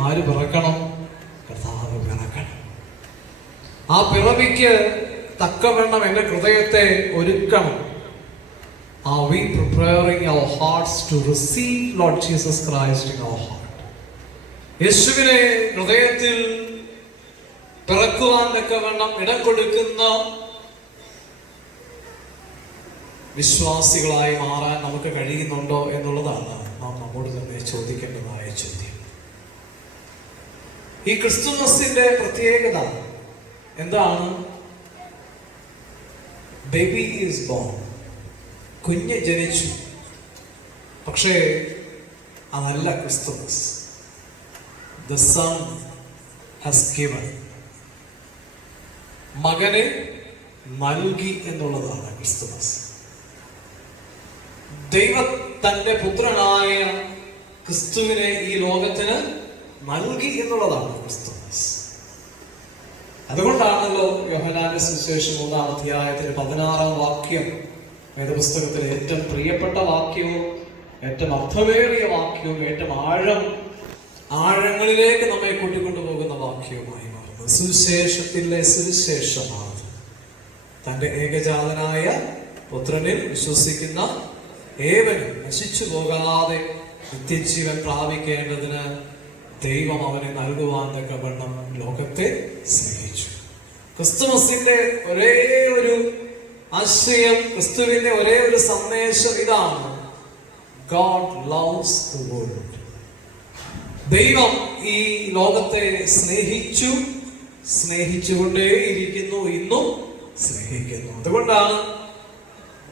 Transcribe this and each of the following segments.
ആര് പിറക്കണം? കർത്താവ് പിറക്കണം. ആ പിറവിക്ക് തക്കവണ്ണം എൻ്റെ ഹൃദയത്തെ ഒരുക്കണം. Are we preparing our hearts to receive Lord Jesus Christ in our heart? യേശുവിനെ ഹൃദയത്തിൽ പിറക്കുവാൻ തക്കവണ്ണം ഇടം കൊടുക്കുന്ന വിശ്വാസികളായി മാറാൻ നമുക്ക് കഴിയുന്നുണ്ടോ എന്നുള്ളതാണ് നാം നമ്മോട് തന്നെ ചോദിക്കേണ്ടതായ ചോദ്യം. ഈ ക്രിസ്തുമസിന്റെ പ്രത്യേകത എന്താണ്? ബേബി ഈസ് ബോൺ, കുഞ്ഞ് ജനിച്ചു. പക്ഷേ അതല്ല Christmas. The son has given, മകനെ നൽകി എന്നുള്ളതാണ് ക്രിസ്തുമസ്. ദൈവം തന്റെ പുത്രനായ ക്രിസ്തുവിനെ ഈ ലോകത്തിന് നൽകി എന്നുള്ളതാണ് ക്രിസ്തുമസ്. അതുകൊണ്ടാണല്ലോ യോഹന്നാന്റെ സുവിശേഷം 3-ാം അധ്യായത്തിന്റെ 16-ാം വാക്യം വേദപുസ്തകത്തിലെ ഏറ്റവും പ്രിയപ്പെട്ട വാക്യവും ഏറ്റവും അർത്ഥമേറിയ വാക്യവും ഏറ്റവും ആഴങ്ങളിലേക്ക് നമ്മെ കൂട്ടിക്കൊണ്ടുപോകുന്ന വാക്യവുമായി മാറുന്നത്. സുവിശേഷത്തിലെ സുവിശേഷമാണ്. തന്റെ ഏകജാതനായ പുത്രനിൽ വിശ്വസിക്കുന്ന ഏവനും നശിച്ചു പോകാതെ നിത്യജീവൻ പ്രാപിക്കേണ്ടതിന് ദൈവം അവനെ നൽകുവാൻ തക്കവണ്ണം ലോകത്തെ സ്നേഹിച്ചു. ക്രിസ്തുമസിന്റെ ഒരേ ഒരു ആശയം, ക്രിസ്തുവിന്റെ ഒരേ ഒരു സന്ദേശം ഇതാണ്: God loves the world. ദൈവം ഈ ലോകത്തെ സ്നേഹിച്ചു, സ്നേഹിച്ചുകൊണ്ടേയിരിക്കുന്നു, ഇന്നും സ്നേഹിക്കുന്നു. അതുകൊണ്ടാണ്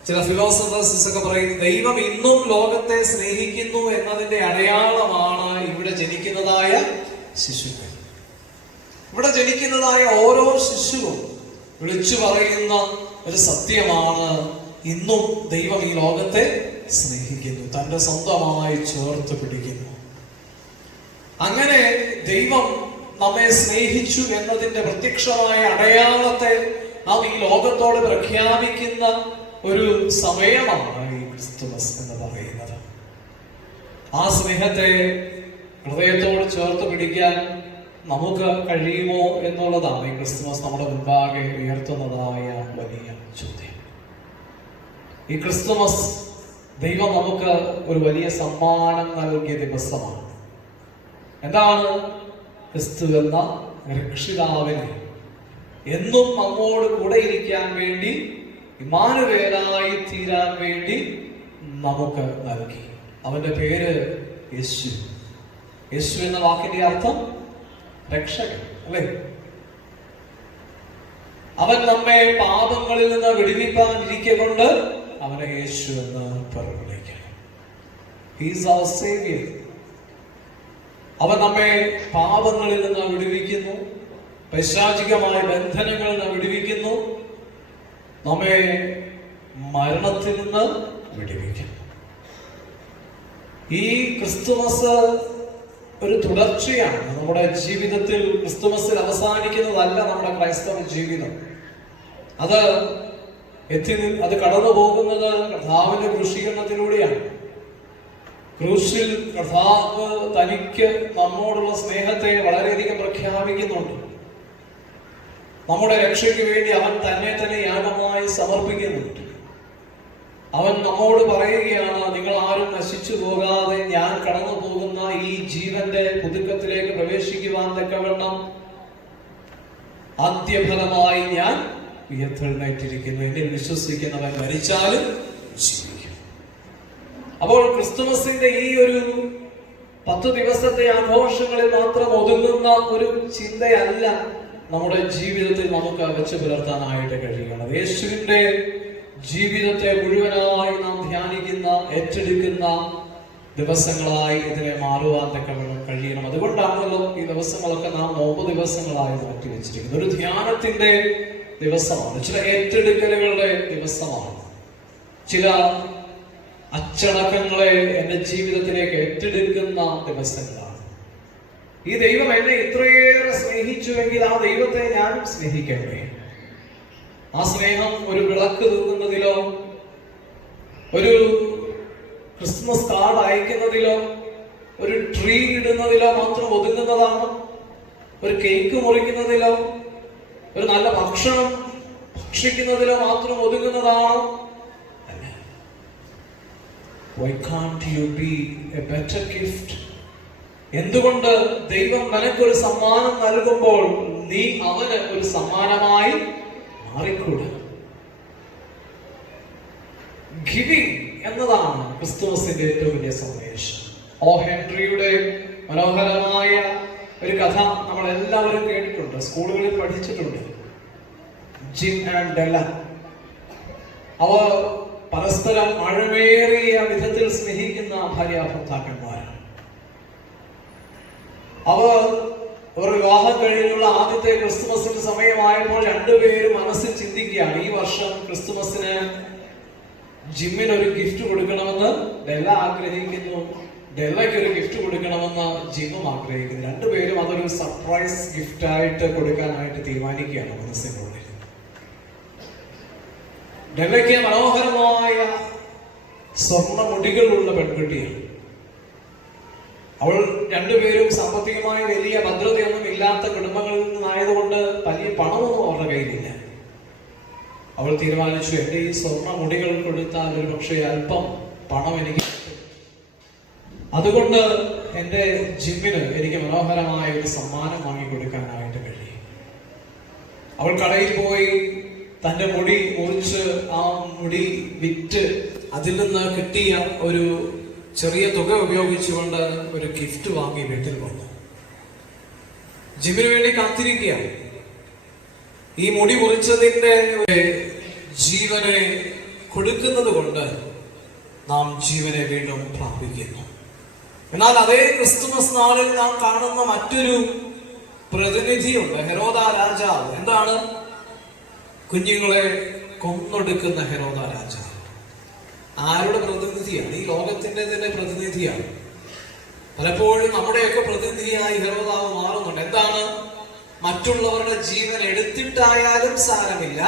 ചില ഫിലോസഫേഴ്സ് ഒക്കെ പറയുന്നത് ദൈവം ഇന്നും ലോകത്തെ സ്നേഹിക്കുന്നു എന്നതിന്റെ അടയാളമാണ് ഇവിടെ ജനിക്കുന്നതായ ശിശുക്കൾ. ഇവിടെ ജനിക്കുന്നതായ ഓരോ ശിശുവും വിളിച്ചു പറയുന്ന ഒരു സത്യമാണ്: ഇന്നും ദൈവം ഈ ലോകത്തെ സ്നേഹിക്കുന്നു, തന്റെ സ്വന്തമായി ചേർത്ത് പിടിക്കുന്നു. അങ്ങനെ ദൈവം നമ്മെ സ്നേഹിച്ചു എന്നതിന്റെ പ്രത്യക്ഷമായ അടയാളത്തെ നാം ഈ ലോകത്തോട് പ്രഖ്യാപിക്കുന്ന ഒരു സമയമാണ് ഈ ക്രിസ്തുമസ് എന്ന് പറയുന്നത്. ആ സ്നേഹത്തെ ഹൃദയത്തോട് ചേർത്ത് പിടിക്കാൻ നമുക്ക് കഴിയുമോ എന്നുള്ളതാണ് ഈ ക്രിസ്തുമസ് നമ്മുടെ മുൻപാകെ ഉയർത്തുന്നതായ വലിയ ചോദ്യം. ഈ ക്രിസ്തുമസ് ദൈവം നമുക്ക് ഒരു വലിയ സമ്മാനം നൽകിയ ദിവസമാണ്. എന്താണ്? ക്രിസ്തു എന്ന രക്ഷിതാവിനെ എന്നും നമ്മോട് കൂടെ ഇരിക്കാൻ വേണ്ടി, ഇമ്മാനുവേലായി തീരാൻ വേണ്ടി നമുക്ക് നൽകി. അവന്റെ പേര് യേശു. യേശു എന്ന വാക്കിന്റെ അർത്ഥം രക്ഷകൻ, അല്ലേ? അവൻ നമ്മെ പാപങ്ങളിൽ നിന്ന് വിടുവിപ്പാൻ ഇരിക്കൊണ്ട് അവനെ യേശു എന്ന് വിളിക്കണം. He is our Savior. അവൻ നമ്മെ പാപങ്ങളിൽ നിന്ന് വിടുവിക്കുന്നു, പൈശാചികമായ ബന്ധനങ്ങളിൽ നിന്ന് വിടുവിക്കുന്നു, നമ്മെ മരണത്തിൽ നിന്ന് വിടുവിക്കുന്നു. ഈ ക്രിസ്തുമസ് ഒരു തുടർച്ചയാണ് നമ്മുടെ ജീവിതത്തിൽ. ക്രിസ്തുമസിൽ അവസാനിക്കുന്നതല്ല നമ്മുടെ ക്രൈസ്തവ ജീവിതം. അത് കടന്നു പോകുന്നത് കർത്താവിന്റെ ക്രൂശീകരണത്തിലൂടെയാണ്. ക്രൂശിൽ കർത്താവ് തനിക്ക് നമ്മോടുള്ള സ്നേഹത്തെ വളരെയധികം പ്രഖ്യാപിക്കുന്നുണ്ട്. നമ്മുടെ രക്ഷയ്ക്ക് വേണ്ടി അവൻ തന്നെ യാഗമായി സമർപ്പിക്കുന്നുണ്ട്. അവൻ നമ്മോട് പറയുകയാണ്: നിങ്ങൾ ആരും നശിച്ചു പോകാതെ ഞാൻ കടന്നു പോകുന്ന ഈ ജീവന്റെ പുതുക്കത്തിലേക്ക് പ്രവേശിക്കുവാൻ തക്കവണ്ണം ആദ്യഫലമായി ഞാൻ ഉയർത്തെഴുന്നേറ്റിരിക്കുന്നു. എന്നിൽ വിശ്വസിക്കുന്നവൻ മരിച്ചാലും ജീവിക്കും. അപ്പോൾ ക്രിസ്തുമസിന്റെ ഈ ഒരു 10 ദിവസത്തെ ആഘോഷങ്ങളിൽ മാത്രം ഒതുങ്ങുന്ന ഒരു ചിന്തയല്ല നമ്മുടെ ജീവിതത്തിൽ നമുക്ക് വെച്ച് പുലർത്താനായിട്ട് കഴിയണം. യേശുവിന്റെ ജീവിതത്തെ മുഴുവനായി നാം ധ്യാനിക്കുന്ന, ഏറ്റെടുക്കുന്ന ദിവസങ്ങളായി ഇതിനെ മാറുവാൻ തക്കവണ്ണം കഴിയണം. അതുകൊണ്ടാണല്ലോ ഈ ദിവസങ്ങളൊക്കെ നാം 9 ദിവസങ്ങളായി മാറ്റിവെച്ചിരിക്കുന്നത്. ഒരു ധ്യാനത്തിന്റെ ദിവസമാണ്, ചില ഏറ്റെടുക്കലുകളുടെ ദിവസമാണ്, ചില അച്ചടക്കങ്ങളെ എന്റെ ജീവിതത്തിലേക്ക് ഏറ്റെടുക്കുന്ന ദിവസങ്ങളാണ്. ഈ ദൈവം എന്നെ ഇത്രയേറെ സ്നേഹിച്ചുവെങ്കിൽ ആ ദൈവത്തെ ഞാൻ സ്നേഹിക്കണ്ടേ? ആ സ്നേഹം ഒരു വിളക്ക് തൂക്കുന്നതിലോ, ഒരു ക്രിസ്മസ് കാർഡ് അയക്കുന്നതിലോ, ഒരു ട്രീ ഇടുന്നതിലോ മാത്രം ഒതുങ്ങുന്നതല്ല. ഒതുങ്ങുന്നതാണ്? ഒരു കേക്ക് മുറിക്കുന്നതിലോ ഒരു നല്ല ഭക്ഷണം ഭക്ഷിക്കുന്നതിലോ മാത്രം ഒതുങ്ങുന്നതാണോ? അല്ല. Why can't you be a better gift? എന്തുകൊണ്ട് ദൈവം നിനക്കൊരു സമ്മാനം നൽകുമ്പോൾ നീ അവന് ഒരു സമ്മാനമായി മാറിക്കൂടാ? ഗിവിംഗ് എന്നതാണ് ക്രിസ്തുമസിന്റെ ഏറ്റവും വലിയ സന്ദേശം. ഓ ഹെൻറിയുടെ മനോഹരമായ ഒരു കഥ നമ്മൾ എല്ലാവരും കേട്ടിട്ടുണ്ട്, സ്കൂളുകളിൽ പഠിച്ചിട്ടുണ്ട്. ജിം ആൻഡ് ഡെല്ല അവർ പരസ്പരം ആഴമേറിയ വിധത്തിൽ സ്നേഹിക്കുന്ന ഭാര്യ ഭർത്താക്കന്മാരാണ്. അവർ ഒരു വിവാഹം കഴിഞ്ഞുള്ള ആദ്യത്തെ ക്രിസ്തുമസിന്റെ സമയമായപ്പോൾ രണ്ടുപേരും മനസ്സിൽ ചിന്തിക്കുകയാണ്, ഈ വർഷം ക്രിസ്തുമസിന് ജിമ്മിന് ഒരു ഗിഫ്റ്റ് കൊടുക്കണമെന്ന് ഡെല്ല ആഗ്രഹിക്കുന്നു, ഡെല്ലയ്ക്ക് ഒരു ഗിഫ്റ്റ് കൊടുക്കണമെന്ന് ജിമ്മും ആഗ്രഹിക്കുന്നു. രണ്ടുപേരും അതൊരു സർപ്രൈസ് ഗിഫ്റ്റ് ആയിട്ട് കൊടുക്കാനായിട്ട് തീരുമാനിക്കുകയാണ് മനസ്സിനുള്ളിൽ. ഡെല്ലയ്ക്ക് മനോഹരമായ സ്വർണ്ണ മുടികളുള്ള പെൺകുട്ടിയാണ്. അവൾ രണ്ടുപേരും സാമ്പത്തികമായി വലിയ ഭദ്രതയൊന്നും ഇല്ലാത്ത കുടുംബങ്ങളിൽ നിന്നായതുകൊണ്ട് വലിയ പണമൊന്നും അവരുടെ കയ്യിലില്ല. അവൾ തീരുമാനിച്ചു, എന്റെ ഈ സ്വർണ്ണ മുടികൾ കൊടുത്താൽ ഒരു പക്ഷേ അല്പം പണം എനിക്ക് കിട്ടും, അതുകൊണ്ട് എന്റെ ജിമ്മിന് എനിക്ക് മനോഹരമായ ഒരു സമ്മാനം വാങ്ങിക്കൊടുക്കാനായിട്ട് കഴിയും. അവൾ കടയിൽ പോയി തന്റെ മുടി മുറിച്ച് ആ മുടി വിറ്റ് അതിൽ നിന്ന് കിട്ടിയ ഒരു ചെറിയ തുക ഉപയോഗിച്ചുകൊണ്ട് ഒരു ഗിഫ്റ്റ് വാങ്ങി വീട്ടിൽ വന്നു. ജിമ്മിന് വേണ്ടി കാത്തിരിക്കുകയാണ്. ഈ മുടി മുറിച്ചതിന്റെ ജീവനെ കൊടുക്കുന്നത് കൊണ്ട് നാം ജീവനെ വീണ്ടും പ്രാപിക്കുന്നു. എന്നാൽ അതേ ക്രിസ്തുമസ് നാളിൽ നാം കാണുന്ന മറ്റൊരു പ്രതിനിധിയുണ്ട്, ഹെരോദ രാജാവ്. എന്താണ്? കുഞ്ഞുങ്ങളെ കൊന്നൊടുക്കുന്ന ഹെരോദ രാജാവ്. ആരുടെ പ്രതിനിധിയാണ്? ഈ ലോകത്തിന്റെ തന്നെ പ്രതിനിധിയാണ്. പലപ്പോഴും നമ്മുടെയൊക്കെ പ്രതിനിധിയായി ഹെരോദാവ് മാറുന്നുണ്ട്. എന്താണ്? മറ്റുള്ളവരുടെ ജീവൻ എടുത്തിട്ടായാലും സാരമില്ല,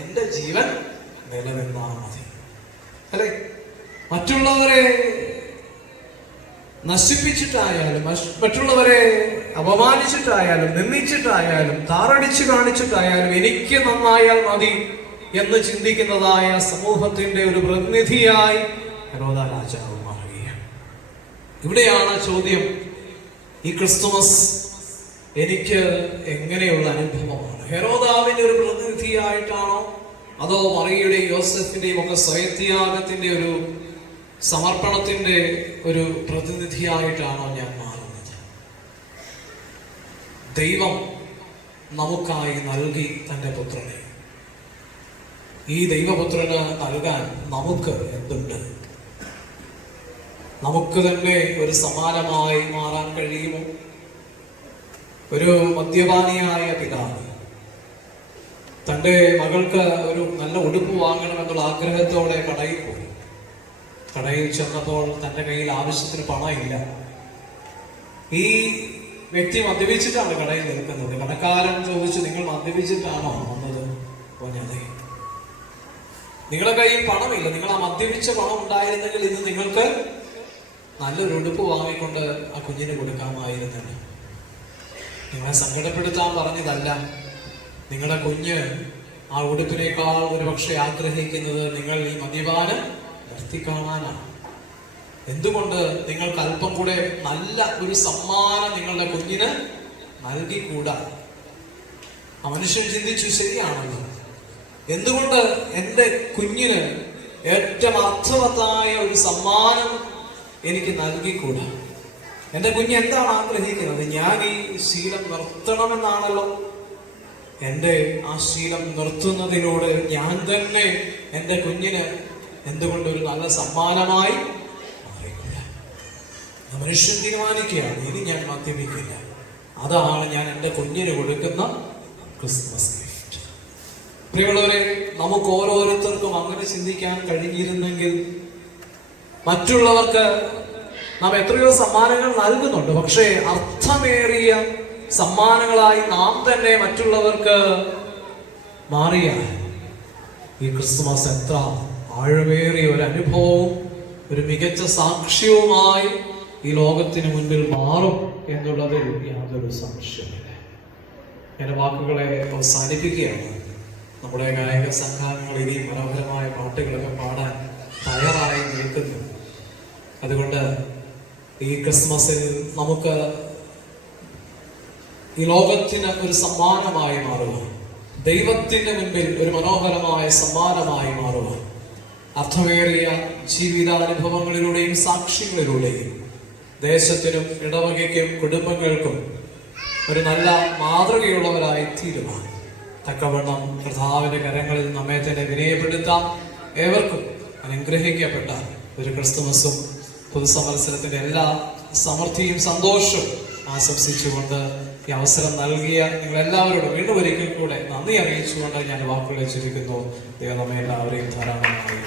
എന്റെ ജീവൻ നിലനിന്നാൽ മതി, അല്ലെ? മറ്റുള്ളവരെ നശിപ്പിച്ചിട്ടായാലും മറ്റുള്ളവരെ അപമാനിച്ചിട്ടായാലും നിന്ദിച്ചിട്ടായാലും താറടിച്ചു കാണിച്ചിട്ടായാലും എനിക്ക് നന്നായാൽ മതി എന്ന് ചിന്തിക്കുന്നതായ സമൂഹത്തിന്റെ ഒരു പ്രതിനിധിയായി ഹെരോദ രാജാവ് മാറുകയാണ്. ഇവിടെയാണ് ചോദ്യം, ഈ ക്രിസ്തുമസ് എനിക്ക് എങ്ങനെയുള്ള അനുഭവമാണ്? ഹെരോദാവിന്റെ ഒരു പ്രതിനിധിയായിട്ടാണോ, അതോ മറിയയുടെയും യോസഫിന്റെയും ഒക്കെ സ്വയത്യാഗത്തിന്റെ ഒരു സമർപ്പണത്തിന്റെ ഒരു പ്രതിനിധിയായിട്ടാണോ ഞാൻ മാറുന്നത്? ദൈവം നമുക്കായി നൽകി തന്റെ പുത്രനെ. ഈ ദൈവപുത്രന് നൽകാൻ നമുക്ക് എന്തുണ്ട്? നമുക്ക് തന്നെ ഒരു സമാനമായി മാറാൻ കഴിയുമോ? ഒരു മദ്യപാനിയായ പിതാവ് തന്റെ മകൾക്ക് ഒരു നല്ല ഉടുപ്പ് വാങ്ങണമെന്നുള്ള ആഗ്രഹത്തോടെ കടയിൽ പോയി. കടയിൽ ചെന്നപ്പോൾ തന്റെ കയ്യിൽ ആവശ്യത്തിന് പണമില്ല. ഈ വ്യക്തി മദ്യപിച്ചിട്ടാണ് കടയിൽ നിൽക്കുന്നത്. കടക്കാരൻ ചോദിച്ചു, നിങ്ങൾ മദ്യപിച്ചിട്ടാണോ വന്നത്? അതെ. നിങ്ങളുടെ കയ്യിൽ പണമില്ല, നിങ്ങൾ ആ മദ്യപിച്ച പണം ഉണ്ടായിരുന്നെങ്കിൽ ഇന്ന് നിങ്ങൾക്ക് നല്ലൊരു ഉടുപ്പ് വാങ്ങിക്കൊണ്ട് ആ കുഞ്ഞിന് കൊടുക്കാമായിരുന്നല്ലോ. നിങ്ങളെ സങ്കടപ്പെടുത്താൻ പറഞ്ഞതല്ല. നിങ്ങളുടെ കുഞ്ഞ് ആ ഉടുപ്പിനേക്കാൾ ഒരുപക്ഷെ ആഗ്രഹിക്കുന്നത് നിങ്ങൾ ഈ മദ്യപാനം നിർത്തിക്കാണാനാണ്. എന്തുകൊണ്ട് നിങ്ങൾക്ക് അല്പം കൂടെ നല്ല ഒരു സമ്മാനം നിങ്ങളുടെ കുഞ്ഞിന് നൽകിക്കൂടാ? ആ മനുഷ്യൻ ചിന്തിച്ചു, ശരിയാണല്ലോ, എന്തുകൊണ്ട് എൻ്റെ കുഞ്ഞിന് ഏറ്റവും അർത്ഥവത്തായ ഒരു സമ്മാനം എനിക്ക് നൽകിക്കൂടാ? എൻ്റെ കുഞ്ഞ് എന്താണ് ആഗ്രഹിക്കുന്നത്? ഞാൻ ഈ ശീലം നിർത്തണമെന്നാണല്ലോ. എൻ്റെ ആ ശീലം നിർത്തുന്നതിനോട് ഞാൻ തന്നെ എൻ്റെ കുഞ്ഞിന് എന്തുകൊണ്ട് ഒരു നല്ല സമ്മാനമായി മാറിക്കൂടാ? മനുഷ്യൻ തീരുമാനിക്കുകയാണ്, ഇനി ഞാൻ മദ്യപിക്കില്ല. അതാണ് ഞാൻ എൻ്റെ കുഞ്ഞിന് കൊടുക്കുന്ന ക്രിസ്മസ് ഗിഫ്റ്റ്. പ്രിയമുള്ളവരെ, നമുക്ക് ഓരോരുത്തർക്കും അങ്ങനെ ചിന്തിക്കാൻ കഴിഞ്ഞിരുന്നെങ്കിൽ. മറ്റുള്ളവർക്ക് നാം എത്രയോ സമ്മാനങ്ങൾ നൽകുന്നുണ്ട്, പക്ഷേ അർത്ഥമേറിയ സമ്മാനങ്ങളായി നാം തന്നെ മറ്റുള്ളവർക്ക് മാറിയാൽ ഈ ക്രിസ്മസ് എത്ര ആഴമേറിയ ഒരു അനുഭവവും ഒരു മികച്ച സാക്ഷ്യവുമായി ഈ ലോകത്തിന് മുൻപിൽ മാറും എന്നുള്ളതിൽ യാതൊരു സംശയമില്ല. എൻ്റെ വാക്കുകളെ അവസാനിപ്പിക്കുകയാണ്. നമ്മുടെ ഗായക സംഘാംഗങ്ങൾ ഇനിയും മനോഹരമായ പാട്ടുകളൊക്കെ പാടാൻ തയ്യാറായി നിൽക്കുന്നു. അതുകൊണ്ട് ഈ ക്രിസ്മസിൽ നമുക്ക് ഈ ലോകത്തിന് ഒരു സമ്മാനമായി മാറുക, ദൈവത്തിന്റെ മുൻപിൽ ഒരു മനോഹരമായ സമ്മാനമായി മാറുക, അർത്ഥമേറിയ ജീവിതാനുഭവങ്ങളിലൂടെയും സാക്ഷ്യങ്ങളിലൂടെയും ദേശത്തിനും ഇടവകയ്ക്കും കുടുംബങ്ങൾക്കും ഒരു നല്ല മാതൃകയുള്ളവരായി തീരുക തക്കവണ്ണം കർത്താവിന്റെ കരങ്ങളിൽ നമ്മെ തന്നെ വിനയപ്പെടുത്താം. ഏവർക്കും അനുഗ്രഹിക്കപ്പെട്ട ഒരു ക്രിസ്തുമസും പുതുസംവത്സരത്തിന്റെ എല്ലാ സമൃദ്ധിയും സന്തോഷവും ആശംസിച്ചുകൊണ്ട് ഈ അവസരം നൽകിയ നിങ്ങളെല്ലാവരോടും വീണ്ടും ഒരിക്കൽ കൂടെ നന്ദി അറിയിച്ചുകൊണ്ട് ഞാൻ വാക്കുകൾ വെച്ചിരിക്കുന്നു. ദൈവം നമ്മെ എല്ലാവരെയും ധാരാളമായി